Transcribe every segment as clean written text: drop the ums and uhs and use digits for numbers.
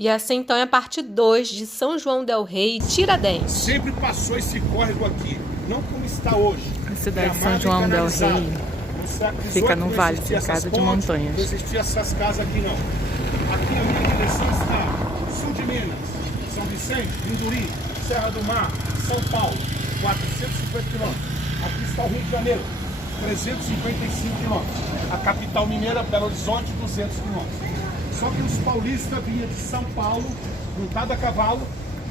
E essa então é a parte 2 de São João del Rei e Tiradentes. Sempre passou esse córrego aqui, não como está hoje. A cidade de São João del Rei fica no vale, cercado de montanhas. Não existia essas casas aqui não. Aqui a minha direção está sul de Minas, São Vicente, Minduri, Serra do Mar, São Paulo, 450 quilômetros. Aqui está o Rio de Janeiro, 355 quilômetros. A capital mineira, Belo Horizonte, 200 quilômetros. Só que os paulistas vinham de São Paulo, montado a cavalo,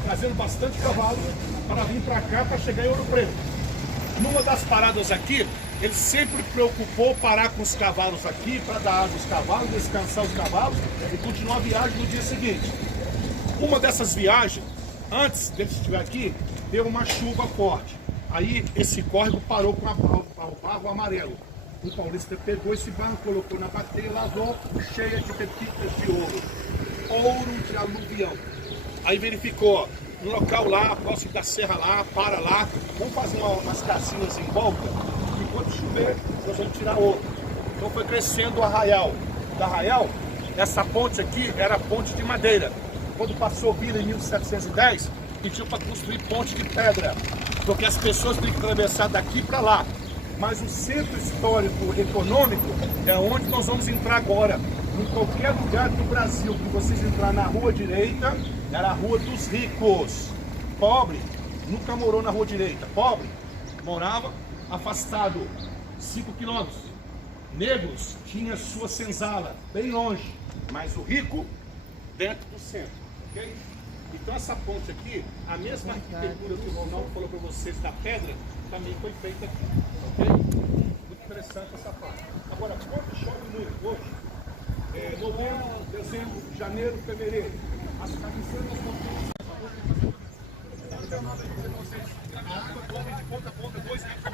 trazendo bastante cavalo, para vir para cá, para chegar em Ouro Preto. Numa das paradas aqui, ele sempre preocupou parar com os cavalos aqui, para dar água aos cavalos, descansar os cavalos e continuar a viagem no dia seguinte. Uma dessas viagens, antes dele estiver aqui, deu uma chuva forte. Aí esse córrego parou com o barro amarelo. O paulista pegou esse barro, colocou na bateia, lavou, cheia de pepitas de ouro. Ouro de aluvião. Aí verificou, ó, no local lá, próximo da serra lá, para lá, vamos fazer umas casinhas em volta, e quando chover, nós vamos tirar ouro. Então foi crescendo o arraial. Do arraial, essa ponte aqui era a ponte de madeira. Quando passou Vila em 1710, pediu para construir ponte de pedra, porque as pessoas têm que atravessar daqui para lá. Mas o centro histórico econômico é onde nós vamos entrar agora. Em qualquer lugar do Brasil que vocês entrar na rua direita, era a rua dos ricos. Pobre nunca morou na rua direita. Pobre morava afastado 5 quilômetros. Negros tinha sua senzala bem longe, mas o rico dentro do centro, ok? Então essa ponte aqui, a mesma arquitetura que o Ronaldo falou para vocês da pedra, também foi feita aqui, ok? Muito interessante essa parte. Agora, quando chove muito hoje, novembro, dezembro, janeiro, fevereiro, as cabeceiras não têm a água corre de ponta a ponta, 2 metros.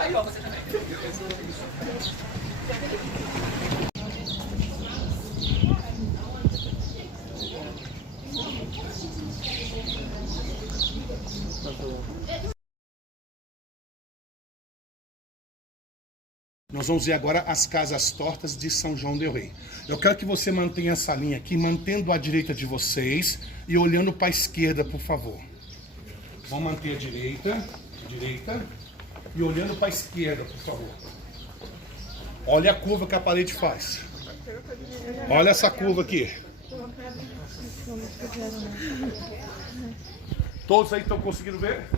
Aí, ó, você também. Nós vamos ver agora as casas tortas de São João del Rei. Eu quero que você mantenha essa linha aqui, mantendo à direita de vocês e olhando para a esquerda, por favor. Vamos manter a direita, e olhando para a esquerda, por favor. Olha a curva que a parede faz. Olha essa curva aqui. Todos aí estão conseguindo ver?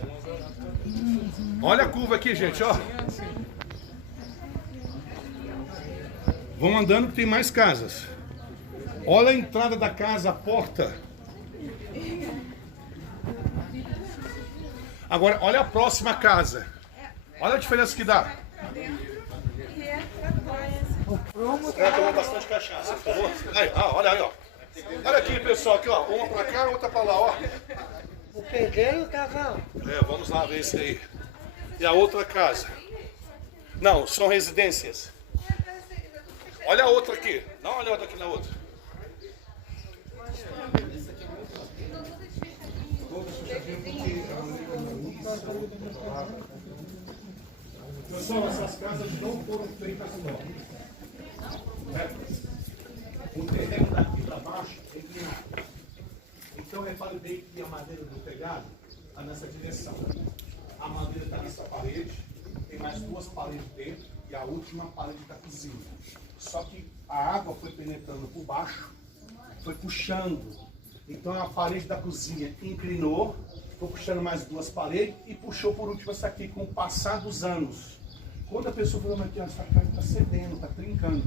Olha a curva aqui, gente, ó. Vão andando que tem mais casas. Olha a entrada da casa, a porta. Agora, olha a próxima casa. Olha a diferença que dá. Tomou bastante cachaça, por favor. Aí, olha aí, ó. Olha aqui, pessoal, aqui, ó. Uma pra cá, outra pra lá, ó. O pedreiro tava... Vamos lá ver isso aí. E a outra casa? Não, são residências. Olha a outra aqui. Dá uma olhada aqui na outra. Pessoal, essas casas não foram feitas só. O terreno daqui para baixo é inclinado. Então repare bem que a madeira do telhado está nessa direção. A madeira está nessa parede, tem mais 2 paredes dentro e a última parede da cozinha. Só que a água foi penetrando por baixo, foi puxando. Então a parede da cozinha inclinou, foi puxando mais 2 paredes e puxou por último essa aqui com o passar dos anos. Quando a pessoa falou aqui, essa casa está cedendo, está trincando.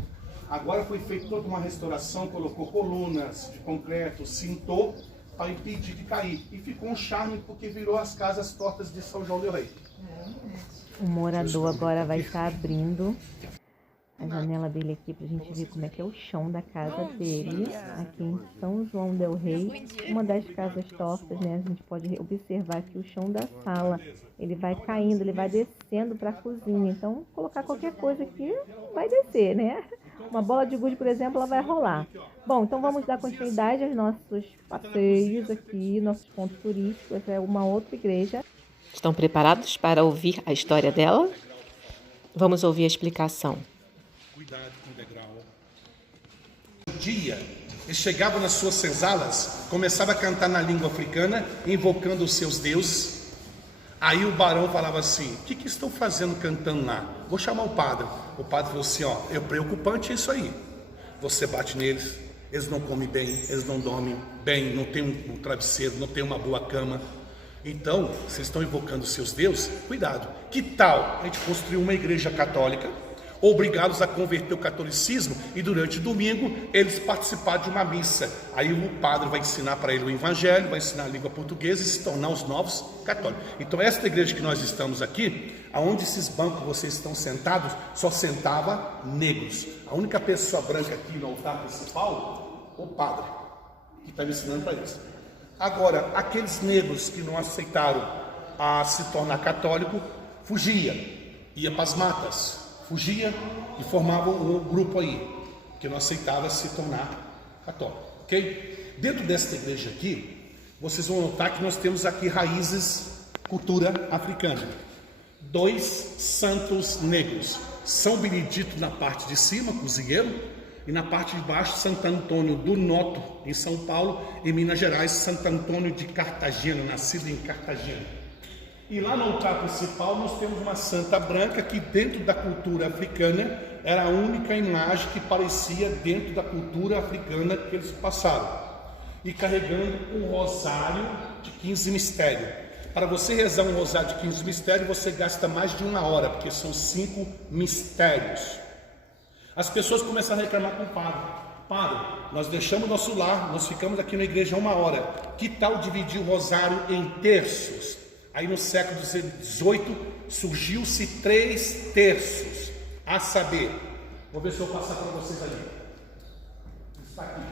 Agora foi feita toda uma restauração, colocou colunas de concreto, cintou para impedir de cair. E ficou um charme porque virou as casas tortas de São João del Rei. O morador agora vai estar abrindo a janela dele aqui pra gente ver como é que é o chão da casa dele, aqui em São João del Rei, uma das casas tortas, né? A gente pode observar que o chão da sala, ele vai caindo, ele vai descendo para a cozinha, então colocar qualquer coisa aqui vai descer, né? Uma bola de gude, por exemplo, ela vai rolar. Bom, então vamos dar continuidade aos nossos passeios aqui, nossos pontos turísticos. Essa é uma outra igreja. Estão preparados para ouvir a história dela? Vamos ouvir a explicação. Cuidado com um degrau. Um dia, eles chegavam nas suas senzalas, começavam a cantar na língua africana, invocando os seus deuses. Aí o barão falava assim: o que estão fazendo cantando lá? Vou chamar o padre. O padre falou assim: ó, é preocupante isso aí. Você bate neles, eles não comem bem, eles não dormem bem, não tem um travesseiro, não tem uma boa cama. Então, vocês estão invocando os seus deuses? Cuidado. Que tal a gente construir uma igreja católica, obrigá-los a converter o catolicismo e durante o domingo eles participarem de uma missa? Aí o padre vai ensinar para ele o evangelho, vai ensinar a língua portuguesa e se tornar os novos católicos. Então esta igreja que nós estamos aqui, aonde esses bancos vocês estão sentados, só sentava negros. A única pessoa branca aqui no altar principal, o padre, que estava ensinando para eles. Agora, aqueles negros que não aceitaram a se tornar católico, fugia, ia para as matas, fugia e formavam um grupo aí, que não aceitava se tornar católico, ok? Dentro desta igreja aqui, vocês vão notar que nós temos aqui raízes, cultura africana. 2 santos negros, São Benedito na parte de cima, cozinheiro, e na parte de baixo, Santo Antônio do Noto, em São Paulo, em Minas Gerais, Santo Antônio de Cartagena, nascido em Cartagena. E lá no altar principal nós temos uma santa branca que dentro da cultura africana era a única imagem que parecia dentro da cultura africana que eles passaram. E carregando um rosário de 15 mistérios. Para você rezar um rosário de 15 mistérios, você gasta mais de 1 hora, porque são 5 mistérios. As pessoas começaram a reclamar com o padre: padre, nós deixamos nosso lar, nós ficamos aqui na igreja 1 hora, que tal dividir o rosário em terços? Aí no século XVIII surgiu-se 3 terços, a saber, vou ver se eu vou passar para vocês ali, está aqui.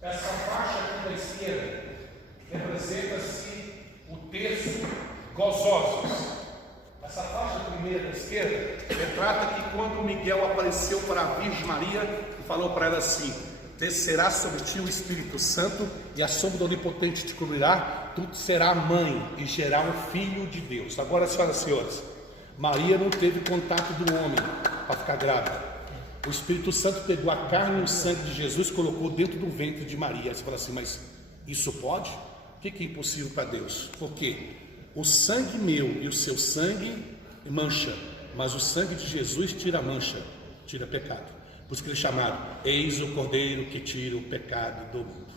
Essa faixa aqui da esquerda representa-se o terço gozosos. Essa faixa primeira da esquerda retrata que quando Miguel apareceu para a Virgem Maria e falou para ela assim: descerá sobre ti o Espírito Santo e a sombra do Onipotente te cobrirá, tu será mãe e gerará um filho de Deus. Agora, senhoras e senhores, Maria não teve contato do homem para ficar grávida. O Espírito Santo pegou a carne e o sangue de Jesus e colocou dentro do ventre de Maria. Você fala assim: mas isso pode? O que é impossível para Deus? Porque o sangue meu e o seu sangue mancha, mas o sangue de Jesus tira a mancha, tira pecado. Por isso que eles chamaram: eis o cordeiro que tira o pecado do mundo.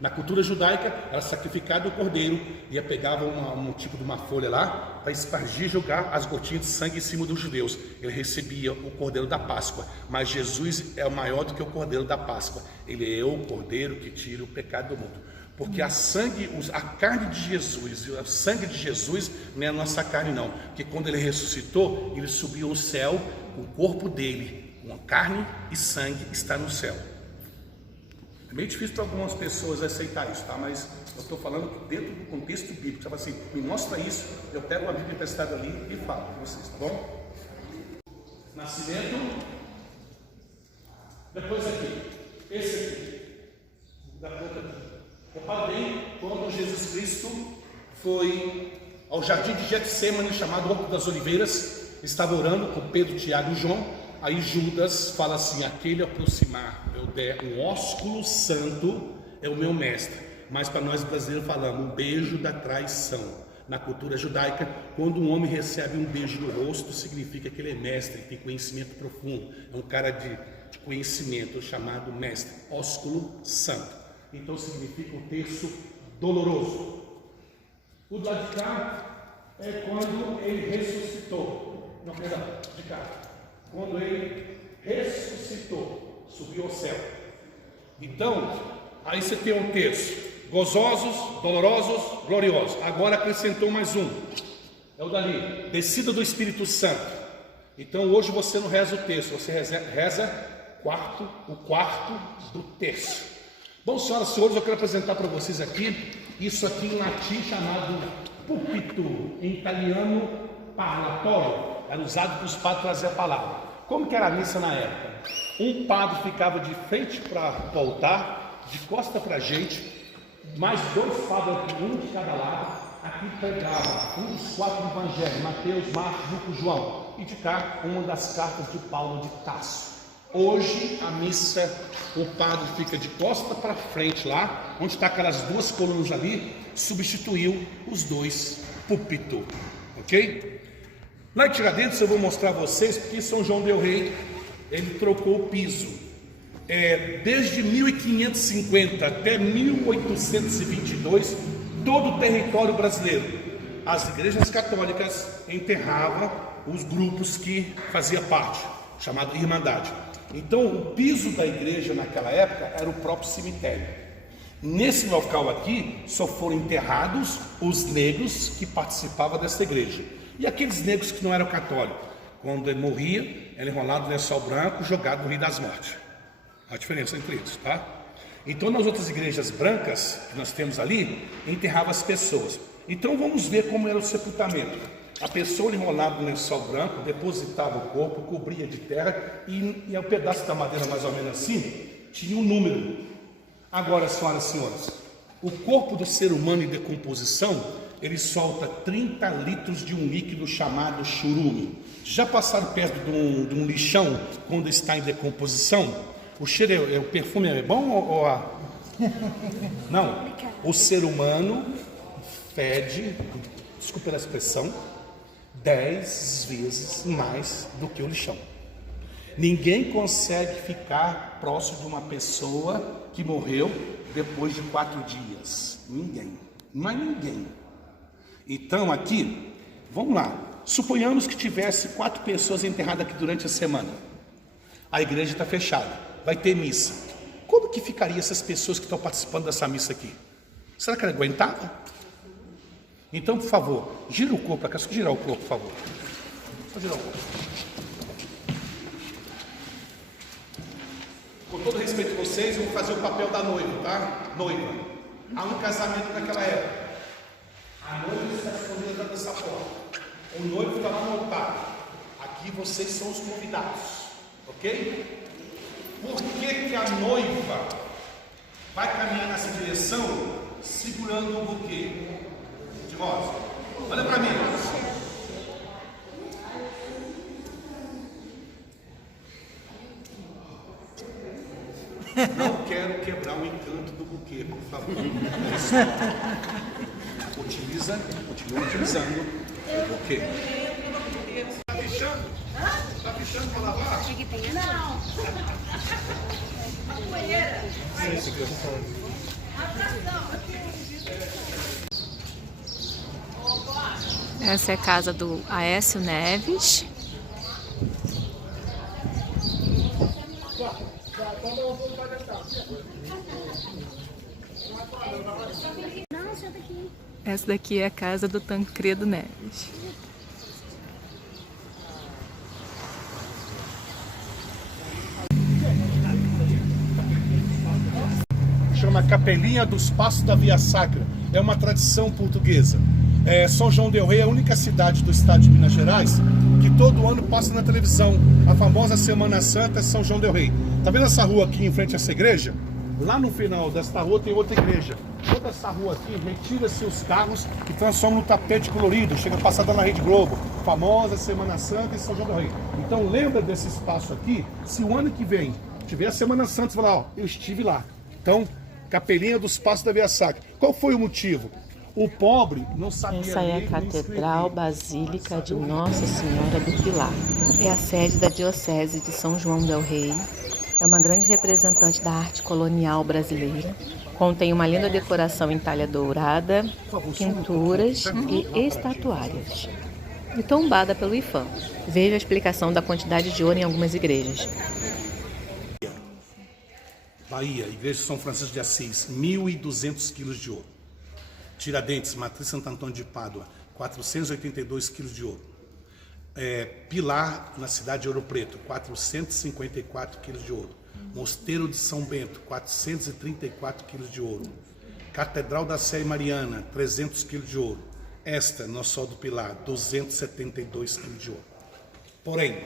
Na cultura judaica, era sacrificado o cordeiro, ia pegar um tipo de uma folha lá, para espargir e jogar as gotinhas de sangue em cima dos judeus. Ele recebia o cordeiro da Páscoa, mas Jesus é maior do que o cordeiro da Páscoa. Ele é o cordeiro que tira o pecado do mundo. Porque a carne de Jesus, o sangue de Jesus não é a nossa carne não. Porque quando ele ressuscitou, ele subiu ao céu, o corpo dele, com carne e sangue, está no céu. É meio difícil para algumas pessoas aceitar isso, tá? Mas eu estou falando que dentro do contexto bíblico, você fala assim: me mostra isso, eu pego uma Bíblia emprestada ali e falo para vocês, tá bom? Nascimento. Depois aqui, esse aqui, da ponta aqui. Repara bem, quando Jesus Cristo foi ao jardim de Getsêmani, chamado Horto das Oliveiras, estava orando com Pedro, Tiago e João. Aí Judas fala assim: aquele aproximar, eu der um ósculo santo, é o meu mestre. Mas para nós brasileiros falamos: um beijo da traição. Na cultura judaica, quando um homem recebe um beijo no rosto, significa que ele é mestre, tem conhecimento profundo, é um cara de conhecimento, chamado mestre, ósculo santo. Então significa um terço doloroso. O do lado de cá é quando ele ressuscitou. Não, perdão, de cá. Quando ele ressuscitou, subiu ao céu. Então, aí você tem um terço: gozosos, dolorosos, gloriosos. Agora acrescentou mais um, é o dali, descida do Espírito Santo. Então hoje você não reza o terço, você reza o quarto do terço. Bom, senhoras e senhores, eu quero apresentar para vocês aqui, isso aqui em latim chamado púlpito, em italiano parlatório. Era usado para os padres trazer a palavra. Como que era a missa na época? Um padre ficava de frente para o altar, de costa para a gente, mais 2 padres, um de cada lado, aqui pregava um dos 4 evangelhos, Mateus, Marcos, Lucas, João, e de cá uma das cartas de Paulo de Tarso. Hoje a missa, o padre fica de costa para frente lá, onde está aquelas 2 colunas ali, substituiu os 2 púlpitos, ok? Lá em Tiradentes eu vou mostrar a vocês, porque São João del Rei, ele trocou o piso. Desde 1550 até 1822, todo o território brasileiro, as igrejas católicas enterravam os grupos que faziam parte, chamado Irmandade. Então o piso da igreja naquela época era o próprio cemitério. Nesse local aqui só foram enterrados os negros que participavam dessa igreja. E aqueles negros que não eram católicos, quando ele morria, era enrolado no lençol branco, jogado no Rio das Mortes. A diferença entre eles, tá? Então nas outras igrejas brancas que nós temos ali, enterrava as pessoas. Então vamos ver como era o sepultamento. A pessoa enrolada no lençol branco, depositava o corpo, cobria de terra e o pedaço da madeira mais ou menos assim, tinha um número. Agora, senhoras e senhores, o corpo do ser humano em decomposição, ele solta 30 litros de um líquido chamado churume. Já passaram perto de um lixão quando está em decomposição? O cheiro, o perfume é bom ou Não, o ser humano fede, desculpe pela expressão, 10 vezes mais do que o lixão. Ninguém consegue ficar próximo de uma pessoa que morreu depois de 4 dias. Ninguém, mas ninguém. Então aqui, vamos lá, suponhamos que tivesse 4 pessoas enterradas aqui durante a semana. A igreja está fechada, vai ter missa. Como que ficaria essas pessoas que estão participando dessa missa aqui? Será que ela aguentava? Então, por favor, gira o corpo para cá. Só girar o corpo, por favor. Só girar o corpo. Com todo respeito a vocês, eu vou fazer o papel da noiva, tá? Noiva. Há um casamento naquela época. A noiva está escondida dessa porta. O noivo está lá no altar. Aqui vocês são os convidados. Ok? Por que a noiva vai caminhar nessa direção segurando um buquê de rosa? Olha para mim. Não quero quebrar o encanto do buquê, por favor. Continua utilizando o buquê. Está fechando? Está fechando para lavar? Não. Essa é a casa do Aécio Neves. Essa daqui é a casa do Tancredo Neves. Chama Capelinha dos Passos da Via Sacra. É uma tradição portuguesa. São João del Rei é a única cidade do estado de Minas Gerais que todo ano passa na televisão a famosa Semana Santa São João del Rei. Tá vendo essa rua aqui em frente a essa igreja? Lá no final desta rua tem outra igreja. Toda essa rua aqui, retira-se os carros e transforma no tapete colorido. Chega passada na Rede Globo. Famosa Semana Santa e São João del Rei. Então lembra desse espaço aqui. Se o ano que vem tiver a Semana Santa, você vai lá, ó, eu estive lá. Então, Capelinha dos Passos da Via Sacra. Qual foi o motivo? O pobre não sabia. Essa é a Catedral Basílica de Nossa Senhora do Pilar. É a sede da Diocese de São João del Rei. É uma grande representante da arte colonial brasileira. Contém uma linda decoração em talha dourada, pinturas e estatuárias. E tombada pelo IFAM. Veja a explicação da quantidade de ouro em algumas igrejas. Bahia, Igreja de São Francisco de Assis, 1.200 quilos de ouro. Tiradentes, Matriz Santo Antônio de Pádua, 482 quilos de ouro. Pilar, na cidade de Ouro Preto, 454 quilos de ouro. Mosteiro de São Bento, 434 quilos de ouro. Catedral da Sé Mariana, 300 quilos de ouro. Esta, no Sol do Pilar, 272 quilos de ouro. Porém,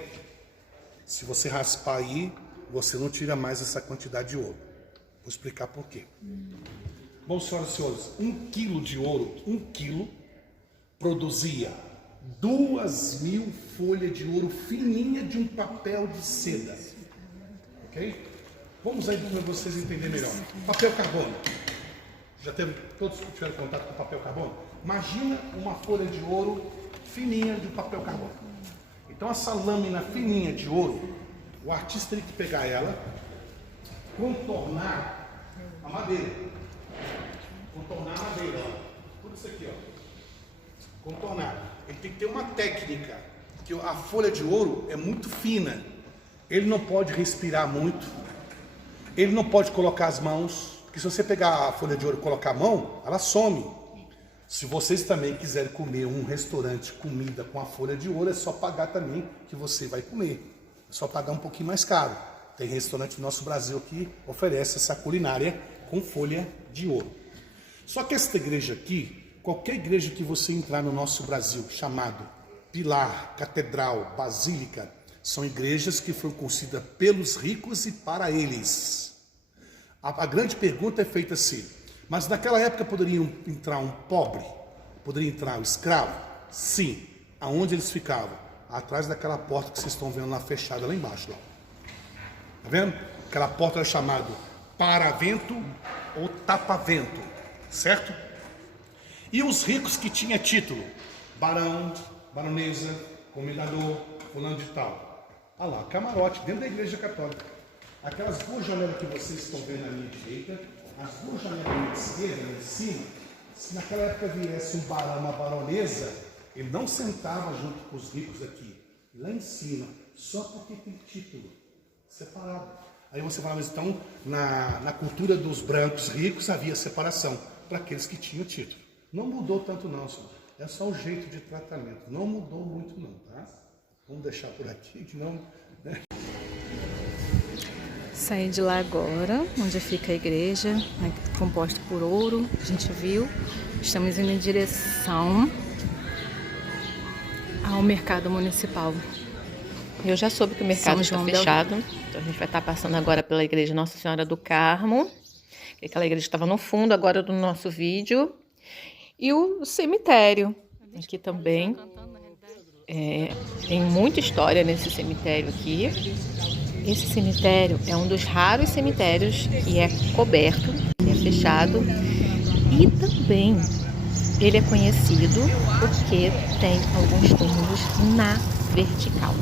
se você raspar aí, você não tira mais essa quantidade de ouro. Vou explicar por quê. Bom, senhoras e senhores, 1 quilo de ouro, 1 quilo produzia 2.000 folhas de ouro fininha de um papel de seda. Ok? Vamos aí para vocês entenderem melhor. Papel carbono. Já teve, todos que tiveram contato com papel carbono? Imagina uma folha de ouro fininha de papel carbono. Então essa lâmina fininha de ouro, o artista tem que pegar ela, contornar a madeira. Contornar a madeira, ó. Tudo isso aqui, ó. Contornar. Ele tem que ter uma técnica, porque a folha de ouro é muito fina. Ele não pode respirar muito. Ele não pode colocar as mãos, porque se você pegar a folha de ouro e colocar a mão, ela some. Se vocês também quiserem comer um restaurante comida com a folha de ouro, é só pagar também que você vai comer. É só pagar um pouquinho mais caro. Tem restaurante no nosso Brasil que oferece essa culinária com folha de ouro. Só que esta igreja aqui, qualquer igreja que você entrar no nosso Brasil, chamado Pilar, Catedral, Basílica, são igrejas que foram construídas pelos ricos e para eles. A grande pergunta é feita assim, mas naquela época poderia entrar um pobre? Poderia entrar um escravo? Sim. Aonde eles ficavam? Atrás daquela porta que vocês estão vendo lá fechada lá embaixo. Lá. Tá vendo? Aquela porta era chamada paravento ou tapa-vento, certo? E os ricos que tinham título? Barão, baronesa, comendador, fulano de tal. Olha lá, camarote dentro da igreja católica. Aquelas duas janelas que vocês estão vendo na minha direita, as duas janelas da minha esquerda, lá em cima, se naquela época viesse um barão, uma baronesa, ele não sentava junto com os ricos aqui, lá em cima, só porque tem título, separado. Aí você fala, mas então, na cultura dos brancos ricos havia separação para aqueles que tinham título. Não mudou tanto não, senhor. É só o jeito de tratamento. Não mudou muito não, tá? Vamos deixar por aqui, que não... Né? Saí de lá agora, onde fica a igreja, né, composta por ouro, a gente viu. Estamos indo em direção ao mercado municipal. Eu já soube que o mercado está fechado. Então a gente vai estar passando agora pela igreja Nossa Senhora do Carmo. Aquela igreja estava no fundo agora do nosso vídeo. E o cemitério. Aqui também. Tem muita história nesse cemitério aqui. Esse cemitério é um dos raros cemitérios que é coberto, que é fechado. E também ele é conhecido porque tem alguns túmulos na vertical.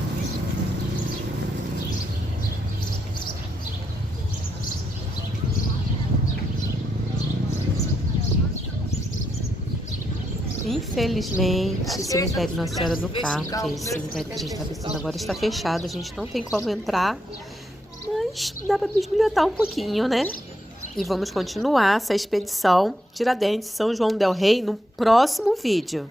Infelizmente, o cemitério Nossa Senhora do Carmo, que é esse cemitério que a gente está visitando agora, está fechado. A gente não tem como entrar, mas dá para bisbilhotar um pouquinho, né? E vamos continuar essa expedição Tiradentes, São João del Rei, no próximo vídeo.